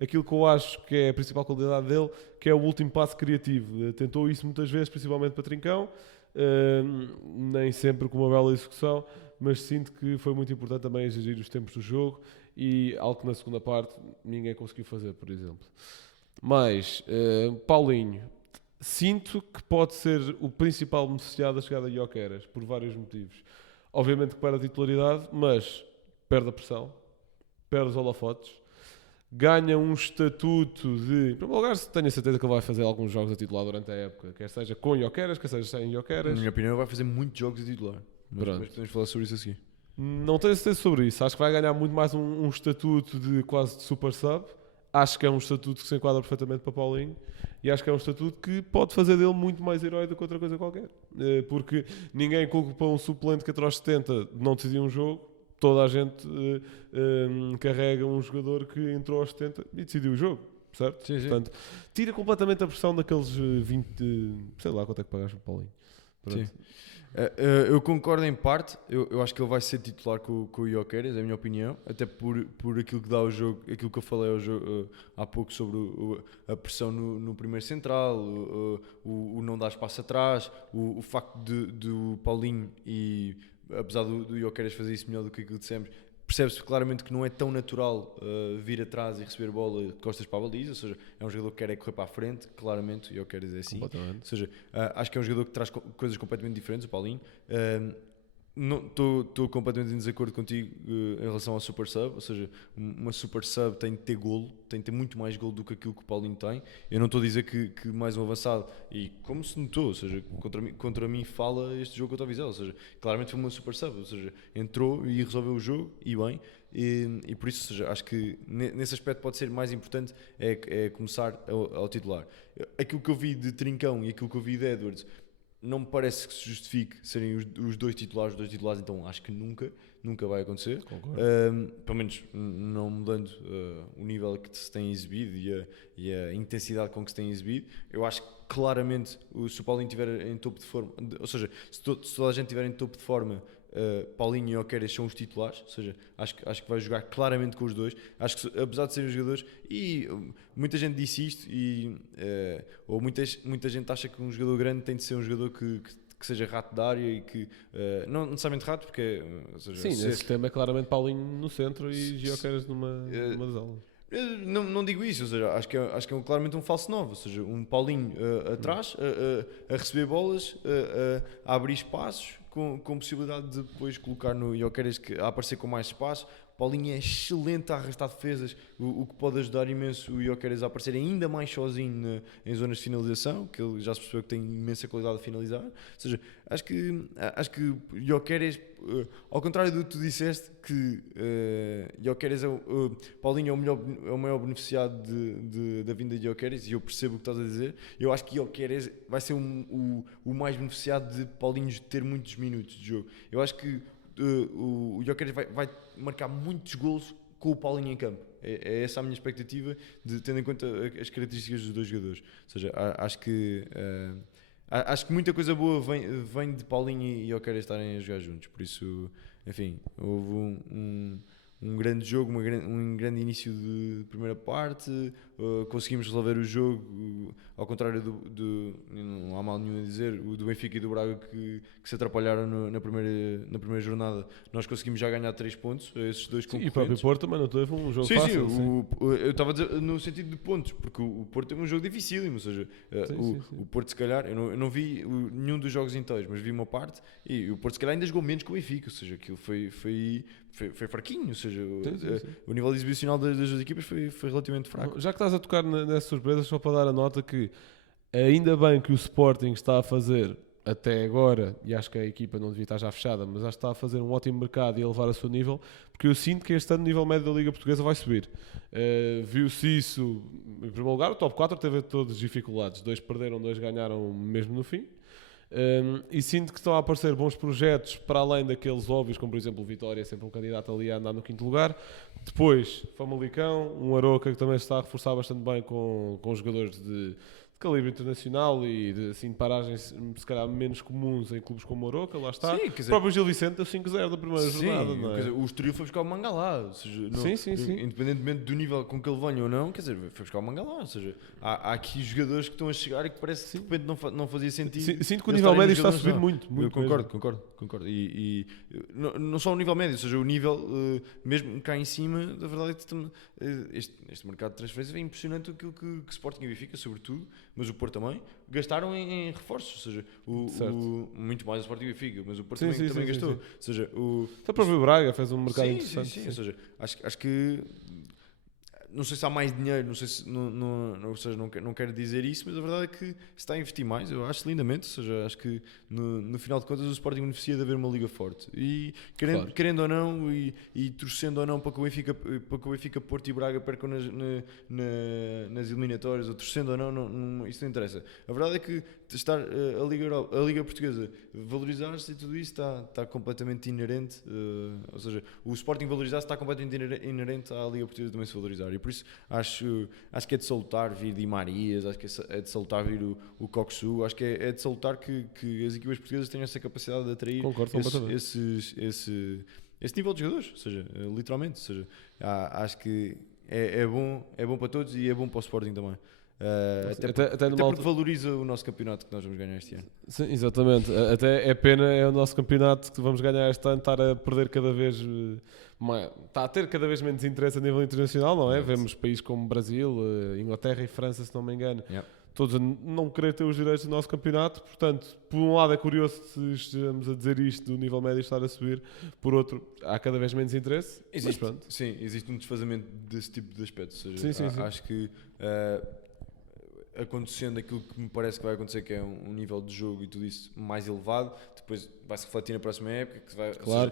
aquilo que eu acho que é a principal qualidade dele, que é o último passo criativo. Tentou isso muitas vezes, principalmente para Trincão, nem sempre com uma bela execução, mas sinto que foi muito importante também exigir os tempos do jogo e algo que na segunda parte ninguém conseguiu fazer, por exemplo. Mas Paulinho, sinto que pode ser o principal beneficiado da chegada de Gyökeres, por vários motivos. Obviamente que perde a titularidade, mas perde a pressão, perde os holofotes, ganha um estatuto de... Em primeiro lugar, tenho a certeza que ele vai fazer alguns jogos a titular durante a época, quer seja com Gyökeres, quer seja sem Gyökeres. Na minha opinião, ele vai fazer muitos jogos a titular. Mas podemos falar sobre isso assim. Não tenho certeza sobre isso. Acho que vai ganhar muito mais um estatuto de quase de super sub. Acho que é um estatuto que se enquadra perfeitamente para Paulinho. E acho que é um estatuto que pode fazer dele muito mais herói do que outra coisa qualquer. Porque ninguém culpa um suplente que até aos 70 não decidiu um jogo. Toda a gente carrega um jogador que entrou aos 70 e decidiu o jogo, certo? Sim, sim. Portanto, tira completamente a pressão daqueles 20... sei lá quanto é que pagaste para Paulinho. Pronto. Sim. Eu concordo em parte. Eu acho que ele vai ser titular com o Gyökeres, é a minha opinião, até por aquilo que dá ao jogo, aquilo que eu falei ao jogo, há pouco sobre a pressão no primeiro central, o não dar espaço atrás, o facto do Paulinho, e apesar do Gyökeres fazer isso melhor do que aquilo que dissemos, percebe-se claramente que não é tão natural vir atrás e receber bola de costas para a baliza, ou seja, é um jogador que quer correr para a frente, claramente, e eu quero dizer assim. Ou seja, acho que é um jogador que traz coisas completamente diferentes, o Paulinho. Estou completamente em desacordo contigo em relação ao Super Sub, ou seja, uma Super Sub tem de ter golo, tem de ter muito mais golo do que aquilo que o Paulinho tem. Eu não estou a dizer que mais um avançado, e como se notou, ou seja, contra mim fala este jogo contra o Vizela, ou seja, claramente foi uma Super Sub, ou seja, entrou e resolveu o jogo, e bem, e por isso, ou seja, acho que nesse aspecto pode ser mais importante é começar ao titular. Aquilo que eu vi de Trincão e aquilo que eu vi de Edwards, não me parece que se justifique serem os dois titulares, então acho que nunca vai acontecer. Pelo menos não mudando o nível que se tem exibido e a intensidade com que se tem exibido. Eu acho que claramente, se o Paulinho estiver em topo de forma, ou seja, se toda a gente estiver em topo de forma, Paulinho e Gyökeres são os titulares, ou seja, acho que vai jogar claramente com os dois. Acho que, apesar de serem jogadores, e muita gente disse isto, ou muita gente acha que um jogador grande tem de ser um jogador que seja rato da área e que não necessariamente rato, porque ou seja, sim, nesse sistema é claramente Paulinho no centro e Gyökeres numa das aulas. Não digo isso, ou seja, acho que é claramente um falso 9, ou seja, um Paulinho atrás, a receber bolas, a abrir espaços, com possibilidade de depois colocar no Gyökeres a aparecer com mais espaço. Paulinho é excelente a arrastar defesas, o que pode ajudar imenso o Gyökeres a aparecer ainda mais sozinho em zonas de finalização, que ele já se percebeu que tem imensa qualidade de finalizar. Ou seja, acho que Gyökeres, ao contrário do que tu disseste, que Gyökeres Paulinho é o maior beneficiado da vinda de Gyökeres, e eu percebo o que estás a dizer. Eu acho que Gyökeres vai ser o mais beneficiado de Paulinho ter muitos minutos de jogo. Eu acho que o Gyökeres vai marcar muitos golos com o Paulinho em campo. É essa a minha expectativa, tendo em conta as características dos dois jogadores. Ou seja, acho que muita coisa boa vem de Paulinho e Gyökeres estarem a jogar juntos. Por isso, enfim, houve um grande jogo, um grande início de primeira parte, conseguimos resolver o jogo, ao contrário não há mal nenhum a dizer, do Benfica e do Braga que se atrapalharam na primeira jornada. Nós conseguimos já ganhar 3 pontos, esses dois concorrentes. E o próprio Porto também não teve um jogo fácil. Sim, eu estava a dizer no sentido de pontos, porque o Porto teve um jogo dificílimo, ou seja, o Porto se calhar, eu não vi nenhum dos jogos inteiros, mas vi uma parte, e o Porto se calhar ainda jogou menos que o Benfica, ou seja, aquilo foi fraquinho, ou seja, o nível exibicional das duas equipas foi relativamente fraco. Já que estás a tocar nessas surpresas, só para dar a nota que ainda bem que o Sporting está a fazer até agora, e acho que a equipa não devia estar já fechada, mas acho que está a fazer um ótimo mercado e a elevar o seu nível, porque eu sinto que este ano o nível médio da Liga Portuguesa vai subir. Viu-se isso, em primeiro lugar, o top 4 teve todas as dificuldades, 2 perderam, 2 ganharam mesmo no fim. E sinto que estão a aparecer bons projetos para além daqueles óbvios, como por exemplo o Vitória, sempre um candidato ali a andar no 5º lugar. Depois, Famalicão, um Aroca que também se está a reforçar bastante bem com jogadores de calibre internacional e de paragens se calhar menos comuns em clubes como o Aroca, lá está. Sim, quer O dizer, próprio Gil Vicente deu 5-0 da primeira jornada, não quer é? dizer, o Estoril foi buscar o Mangalá, ou seja, Sim. independentemente do nível com que ele venha ou não, quer dizer, foi buscar o Mangalá, ou seja, há aqui jogadores que estão a chegar e que parece que de repente não fazia sentido. Sinto que o eles nível estarem médio nos está a jogadores, subir não. muito. Eu concordo. E não só o nível médio, ou seja, o nível, mesmo cá em cima, da verdade é que este mercado de transferência é impressionante aquilo que Sporting e Benfica, sobretudo, mas o Porto também, gastaram em reforços, ou seja, muito mais o Sporting e Benfica, mas o Porto também gastou. Ou seja, o próprio Braga fez um mercado interessante. Sim. Ou seja, acho que não sei se há mais dinheiro, não sei se ou seja, não quero dizer isso, mas a verdade é que se está a investir mais, eu acho lindamente, ou seja, acho que no final de contas o Sporting beneficia de haver uma liga forte e querendo ou não e torcendo ou não para que o Benfica, Porto e Braga percam nas eliminatórias, ou torcendo ou não, isso não interessa. A verdade é que estar a Liga Portuguesa valorizar-se e tudo isso está completamente inerente, ou seja, o Sporting valorizar-se está completamente inerente à Liga Portuguesa também se valorizar, e por isso acho que é de salutar vir Di Marias, acho que é de salutar vir o Coxu, acho que é de salutar que as equipas portuguesas tenham essa capacidade de atrair esse nível de jogadores, ou seja, literalmente, ou seja, acho que é bom para todos e é bom para o Sporting também. Até porque valoriza o nosso campeonato que nós vamos ganhar este ano. Sim, exatamente. Até é pena o nosso campeonato que vamos ganhar este ano estar a perder cada vez está a ter cada vez menos interesse a nível internacional, não é? Vemos países como Brasil, Inglaterra e França, se não me engano, todos a não querer ter os direitos do nosso campeonato. Portanto, por um lado é curioso se estejamos a dizer isto do nível médio estar a subir, por outro há cada vez menos interesse. Sim, existe um desfazamento desse tipo de aspecto. Ou seja, sim. Acho que acontecendo aquilo que me parece que vai acontecer, que é um nível de jogo e tudo isso mais elevado, depois vai-se refletir na próxima época.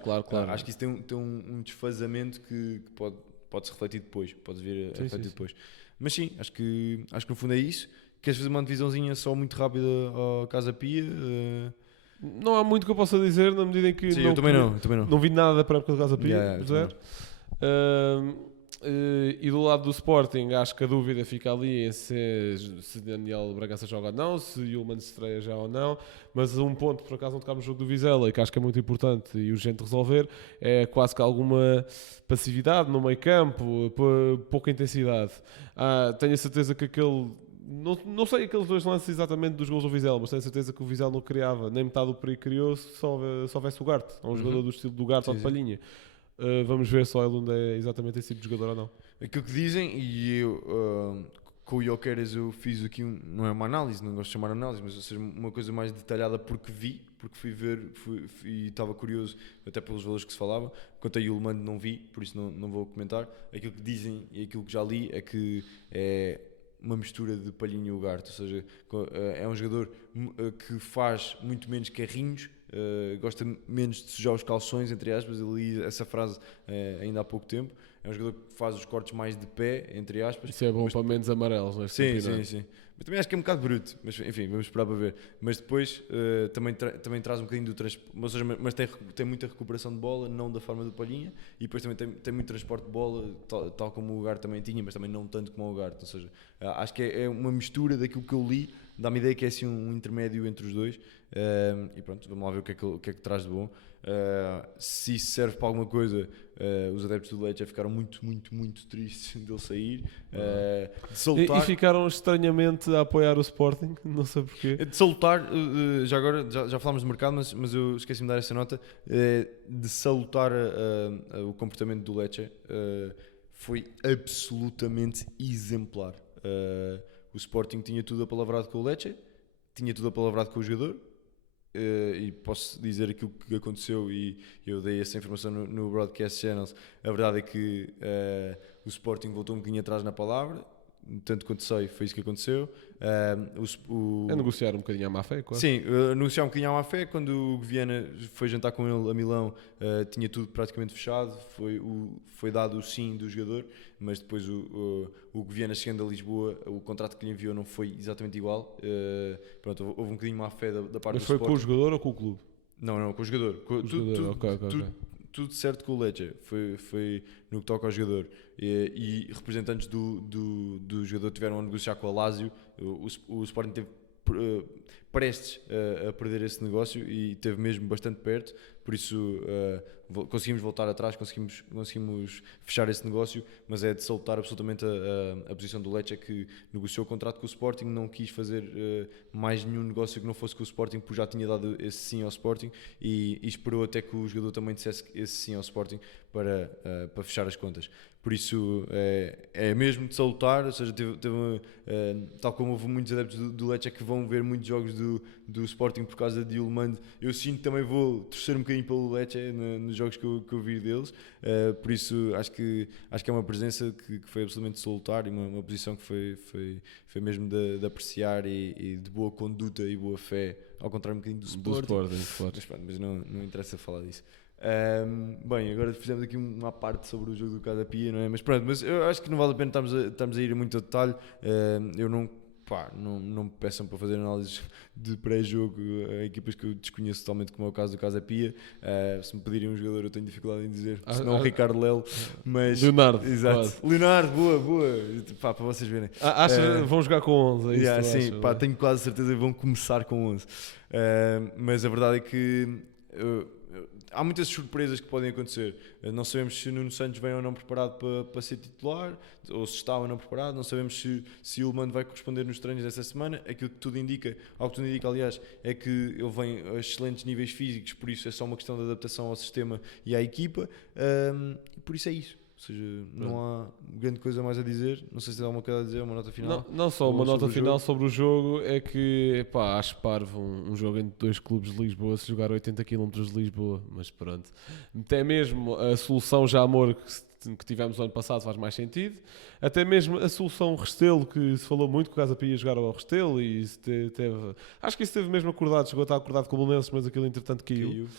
Claro. Acho que isso tem um desfazamento que pode-se refletir depois, pode vir a refletir depois. Mas sim, acho que no fundo é isso. Queres fazer uma divisãozinha só muito rápida ao Casa Pia? Não há muito que eu possa dizer, na medida em que sim, eu também não. Não vi nada da pré-época do Casa Pia, zero. E do lado do Sporting, acho que a dúvida fica ali em se Daniel Bragança joga ou não, se Yulman se estreia já ou não. Mas um ponto, por acaso não tocámos no jogo do Vizela, e que acho que é muito importante e urgente resolver, é quase que alguma passividade no meio campo, pouca intensidade. Tenho a certeza que não sei aqueles dois lances exatamente dos gols do Vizela, mas tenho certeza que o Vizela não criava nem metade do perigo criou se só houvesse o Garte, um jogador do estilo do Garte ou de Palhinha. Vamos ver se o Aylund é exatamente esse tipo de jogador ou não. Aquilo que dizem, e eu com o Jokeres eu fiz aqui não é uma análise, não gosto de chamar análise, mas ou seja, uma coisa mais detalhada porque fui ver e estava curioso até pelos valores que se falava. Quanto a Yulman não vi, por isso não vou comentar. Aquilo que dizem e aquilo que já li é que é uma mistura de Palhinha e Ugarte, ou seja, é um jogador que faz muito menos carrinhos, gosta menos de sujar os calções, entre aspas. Eu li essa frase ainda há pouco tempo. É um jogador que faz os cortes mais de pé, entre aspas. Isso é bom para menos amarelos, não é? Sim. Mas também acho que é um bocado bruto, mas enfim, vamos esperar para ver. Mas depois também traz um bocadinho do transporte, mas tem muita recuperação de bola, não da forma do Palhinha, e depois também tem muito transporte de bola, tal como o Ugarte também tinha, mas também não tanto como o Ugarte. Ou seja, acho que é uma mistura daquilo que eu li, dá-me a ideia que é assim um intermédio entre os dois. E pronto, vamos lá ver o que é que traz de bom. Se isso serve para alguma coisa, os adeptos do Lecce ficaram muito, muito, muito tristes dele sair. De salutar, e ficaram estranhamente a apoiar o Sporting, não sei porquê. De salutar, já agora já falámos do mercado, mas eu esqueci-me de dar essa nota, de salutar o comportamento do Lecce. Foi absolutamente exemplar. O Sporting tinha tudo apalavrado com o Lecce, tinha tudo apalavrado com o jogador, e posso dizer aquilo que aconteceu, e eu dei essa informação no Broadcast Channels. A verdade é que o Sporting voltou um bocadinho atrás na palavra, tanto quanto sei, foi isso que aconteceu. É negociar um bocadinho à má fé, quase. Sim, negociar um bocadinho à má fé. Quando o Viana foi jantar com ele a Milão, tinha tudo praticamente fechado, foi dado o sim do jogador, mas depois o Viana chegando a Lisboa, o contrato que lhe enviou não foi exatamente igual. Pronto, houve um bocadinho má fé da parte do Sporting. Mas foi com o jogador ou com o clube? Não, com o jogador. Ok. tudo certo com o Lecce, foi no que toca ao jogador. E representantes do jogador tiveram a negociar com a Lazio. O Sporting teve prestes a perder esse negócio e esteve mesmo bastante perto, por isso conseguimos voltar atrás, conseguimos fechar esse negócio, mas é de salutar absolutamente a posição do Lecce, que negociou o contrato com o Sporting, não quis fazer mais nenhum negócio que não fosse com o Sporting, porque já tinha dado esse sim ao Sporting e esperou até que o jogador também dissesse esse sim ao Sporting para fechar as contas. Por isso é mesmo de salutar, ou seja, tal como houve muitos adeptos do Lecce que vão ver muitos jogos do Sporting por causa de Yulman, eu sinto que também vou torcer um bocadinho pelo Lecce nos jogos que eu vi deles, por isso acho que é uma presença que foi absolutamente de salutar e uma posição que foi mesmo de apreciar e de boa conduta e boa fé, ao contrário um bocadinho do Sporting. Claro. Mas não interessa falar disso. Bem, agora fizemos aqui uma parte sobre o jogo do Casa Pia, não é? Mas pronto, mas eu acho que não vale a pena estarmos a ir muito a detalhe. Eu não me peçam para fazer análises de pré-jogo a equipas que eu desconheço totalmente, como é o caso do Casa Pia. Se me pedirem um jogador, eu tenho dificuldade em dizer, senão o Ricardo Lelo. Mas Leonardo, exato. quase. Leonardo, boa. Para vocês verem. Vão jogar com 11, é isso? Sim, tenho quase certeza que vão começar com 11. Mas a verdade é que há muitas surpresas que podem acontecer. Não sabemos se Nuno Santos vem ou não preparado para ser titular, ou se está ou não preparado. Não sabemos se Yulman vai corresponder nos treinos desta semana. Aquilo que tudo indica, aliás, é que ele vem a excelentes níveis físicos, por isso é só uma questão de adaptação ao sistema e à equipa. Por isso é isso. Ou seja, não há grande coisa mais a dizer. Não sei se há alguma coisa a dizer, uma nota final. Não só uma nota final sobre o jogo, é que acho parvo um jogo entre dois clubes de Lisboa se jogar 80 km de Lisboa, mas pronto. Até mesmo a solução Jamor que tivemos no ano passado faz mais sentido. Até mesmo a solução Restelo, que se falou muito que o Casa Pia ia jogar ao Restelo e acho que isso esteve mesmo acordado, chegou a estar acordado com o Belenenses, mas aquilo entretanto caiu.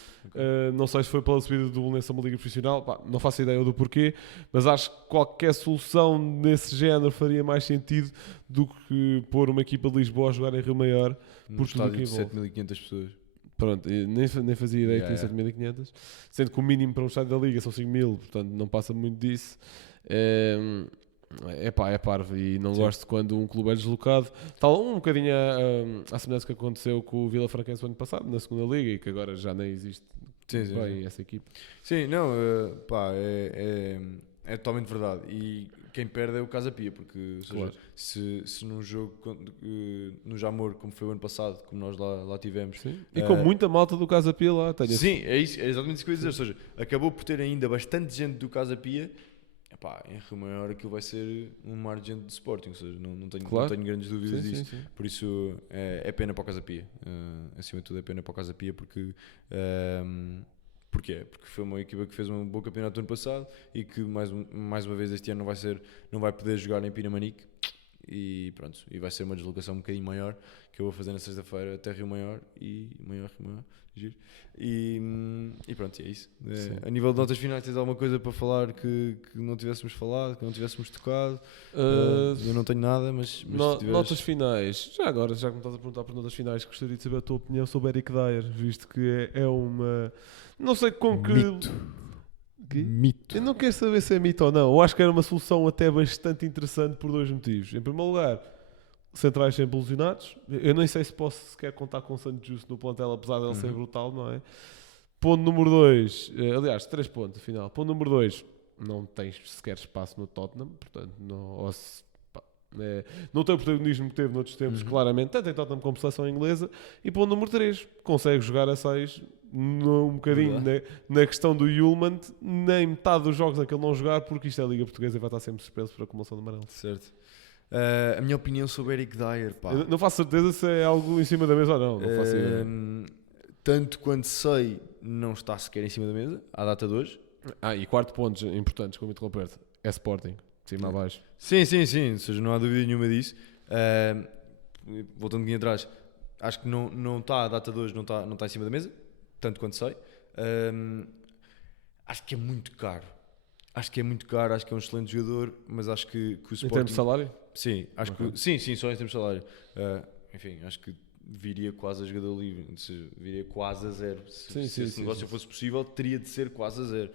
Não sei se foi pela subida do Belenenses a uma liga profissional, não faço ideia do porquê, mas acho que qualquer solução nesse género faria mais sentido do que pôr uma equipa de Lisboa a jogar em Rio Maior por tudo o que envolve. 7.500 pessoas. Pronto, nem fazia ideia que tinha 7.500, sendo que o mínimo para um estádio da Liga são 5.000, portanto não passa muito disso. É parvo e não gosto quando um clube é deslocado. Tal um bocadinho à semelhança que aconteceu com o Vila Franquense no ano passado, na segunda Liga, e que agora já nem existe bem essa equipa. Sim, não, é totalmente verdade. E quem perde é o Casa Pia, porque ou seja, se num jogo no Jamor, como foi o ano passado, como nós lá tivemos, e com muita malta do Casa Pia lá, sim, é exatamente isso que eu ia dizer. Ou seja, acabou por ter ainda bastante gente do Casa Pia. Em Rio Maior aquilo vai ser um mar de gente de Sporting, ou seja, não tenho grandes dúvidas disso. Sim. Por isso é pena para o Casa Pia. Acima de tudo é pena para o Casa Pia porque porquê? Porque foi uma equipa que fez um bom campeonato no ano passado e que mais uma vez este ano não vai poder jogar em Pinamanique e pronto, e vai ser uma deslocação um bocadinho maior que eu vou fazer na sexta-feira até Rio Maior Rio Maior, giro. E pronto, é isso. A nível de notas finais, tens alguma coisa para falar que não tivéssemos falado, que não tivéssemos tocado? Eu não tenho nada, mas notas finais. Já agora, já que me estás a perguntar por notas finais, gostaria de saber a tua opinião sobre Eric Dyer, visto que é uma... Não sei com que... Mito. Eu não quero saber se é mito ou não. Eu acho que era uma solução até bastante interessante por dois motivos. Em primeiro lugar, centrais sempre ilusionados. Eu nem sei se posso sequer contar com o Santos Justo no plantel, apesar de ele ser brutal, não é? Ponto número 2, aliás, 3 pontos, afinal. Ponto número 2, não tens sequer espaço no Tottenham, portanto, não tem o protagonismo que teve noutros tempos, claramente, tanto em Tottenham como seleção inglesa. E ponto número 3, consegue jogar a 6, um bocadinho na questão do Yulman, nem metade dos jogos naquele não jogar, porque isto é a Liga Portuguesa e vai estar sempre suspenso por acumulação de amarelo. Certo. A minha opinião sobre Eric Dyer, pá. Eu não faço certeza se é algo em cima da mesa ou não. Não faço ideia. Tanto quanto sei, não está sequer em cima da mesa, à data de hoje. E quarto pontos importantes, como interromper-te, é Sporting, de cima a baixo. Sim, ou seja, não há dúvida nenhuma disso. Voltando um pouquinho atrás, acho que não está, à data de hoje, não está em cima da mesa, tanto quanto sei. Acho que é muito caro. Acho que é um excelente jogador, mas acho que o Sporting... Em termos de salário? Sim, acho que... Sim, só em termos de salário. Enfim, acho que viria quase a jogador livre, ou seja, viria quase a zero. Se esse negócio fosse possível, teria de ser quase a zero.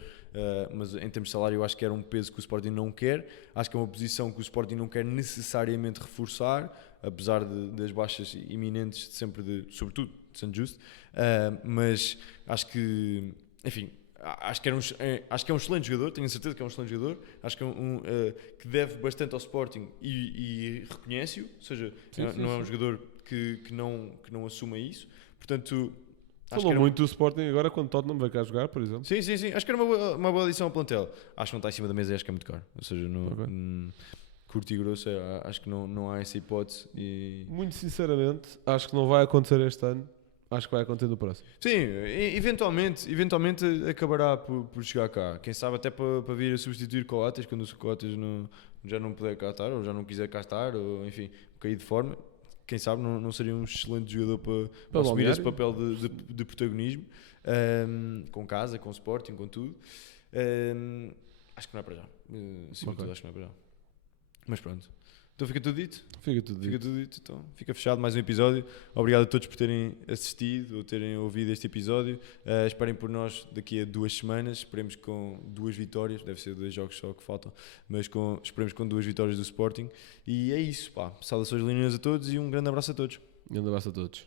Mas em termos de salário, eu acho que era um peso que o Sporting não quer. Acho que é uma posição que o Sporting não quer necessariamente reforçar, apesar das baixas iminentes, sobretudo de Santo Justo. Mas acho que, enfim, acho que é um excelente jogador, tenho a certeza que é um excelente jogador. Acho que é que deve bastante ao Sporting e reconhece-o, ou seja, não é um jogador que não assuma isso. Portanto, falou muito do Sporting agora quando Tottenham veio cá jogar, por exemplo. Sim. Acho que era uma boa adição ao plantel. Acho que não está em cima da mesa e acho que é muito caro. Ou seja, curto e grosso, acho que não há essa hipótese. Muito sinceramente, acho que não vai acontecer este ano. Acho que vai acontecer no próximo. Sim, eventualmente acabará por chegar cá. Quem sabe até para vir a substituir Coates, quando o Coates já não puder cá estar, ou já não quiser cá estar, ou enfim, cair de forma. Quem sabe não seria um excelente jogador para assumir esse papel de protagonismo, com casa, com Sporting, com tudo. Acho que não é para já. Acima de tudo, acho que não é para já. Mas pronto. Então fica tudo dito? Fica tudo dito. Então fica fechado mais um episódio. Obrigado a todos por terem assistido ou terem ouvido este episódio. Esperem por nós daqui a 2 semanas. Esperemos com 2 vitórias. Deve ser 2 jogos só que faltam. Mas esperemos com 2 vitórias do Sporting. E é isso. Saudações leoninas a todos e um grande abraço a todos. Grande abraço a todos.